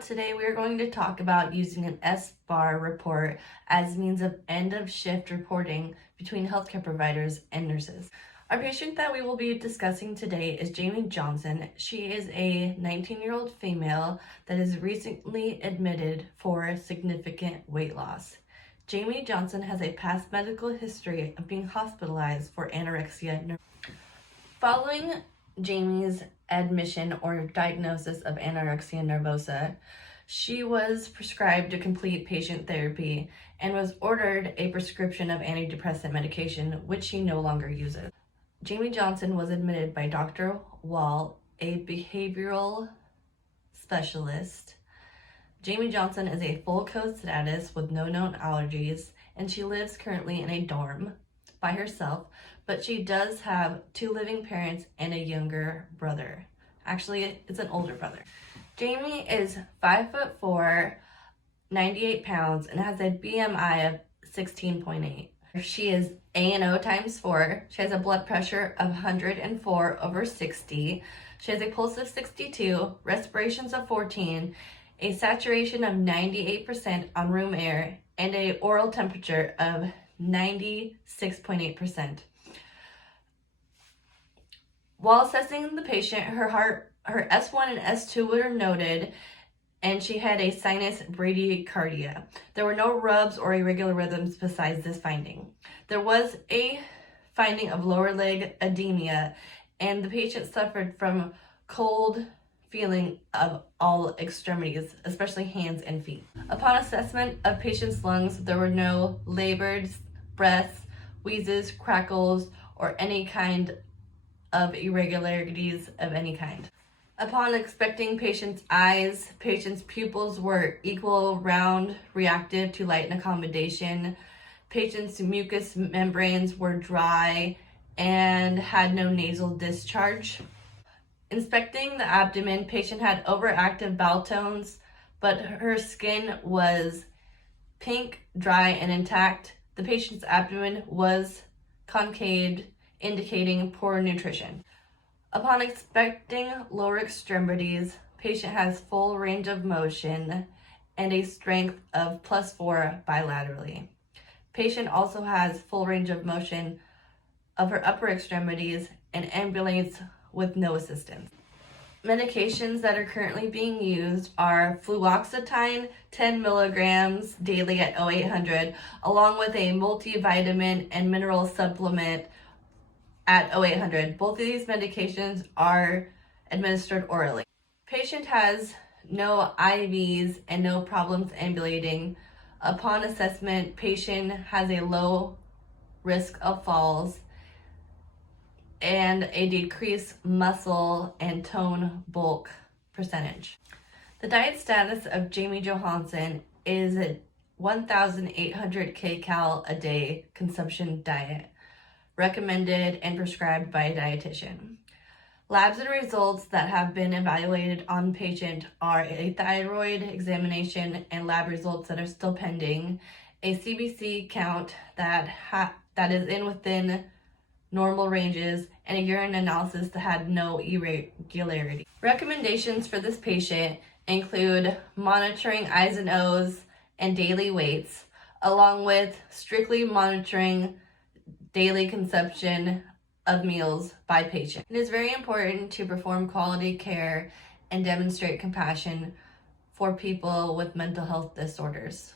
today we are going to talk about using an SBAR report as a means of end-of-shift reporting between healthcare providers and nurses. Our patient that we will be discussing today is Jamie Johnson. She is a 19-year-old female that is recently admitted for significant weight loss. Jamie Johnson has a past medical history of being hospitalized for anorexia. Following Jamie's admission or diagnosis of anorexia nervosa, she was prescribed to complete patient therapy and was ordered a prescription of antidepressant medication, which she no longer uses. Jamie Johnson was admitted by Dr. Wall, a behavioral specialist. Jamie Johnson is a full code status with no known allergies, and she lives currently in a dorm by herself, but she does have 2 living parents and a younger brother. Actually, it's an older brother. Jamie is 5'4", 98 pounds, and has a BMI of 16.8. She is A&O times 4. She has a blood pressure of 104/60. She has a pulse of 62, respirations of 14, a saturation of 98% on room air, and a oral temperature of 96.8%. While assessing the patient, her S1 and S2 were noted, and she had a sinus bradycardia. There were no rubs or irregular rhythms besides this finding. There was a finding of lower leg edema, and the patient suffered from cold feeling of all extremities, especially hands and feet. Upon assessment of patient's lungs, there were no labored breaths, wheezes, crackles, or any kind of irregularities of any kind. Upon inspecting patient's eyes, patient's pupils were equal, round, reactive to light and accommodation. Patient's mucous membranes were dry and had no nasal discharge. Inspecting the abdomen, patient had overactive bowel tones, but her skin was pink, dry, and intact. The patient's abdomen was concave, indicating poor nutrition. Upon inspecting lower extremities, patient has full range of motion and a strength of +4 bilaterally. Patient also has full range of motion of her upper extremities and ambulates with no assistance. Medications that are currently being used are fluoxetine 10 milligrams daily at 0800, along with a multivitamin and mineral supplement at 0800. Both of these medications are administered orally. Patient has no IVs and no problems ambulating. Upon assessment, patient has a low risk of falls and a decreased muscle and tone bulk percentage. The diet status of Jamie Johansson is a 1,800 kcal a day consumption diet, recommended and prescribed by a dietitian. Labs and results that have been evaluated on patient are a thyroid examination and lab results that are still pending, a CBC count that is within normal ranges, and a urine analysis that had no irregularity. Recommendations for this patient include monitoring I's and O's and daily weights, along with strictly monitoring daily consumption of meals by patient. It is very important to perform quality care and demonstrate compassion for people with mental health disorders.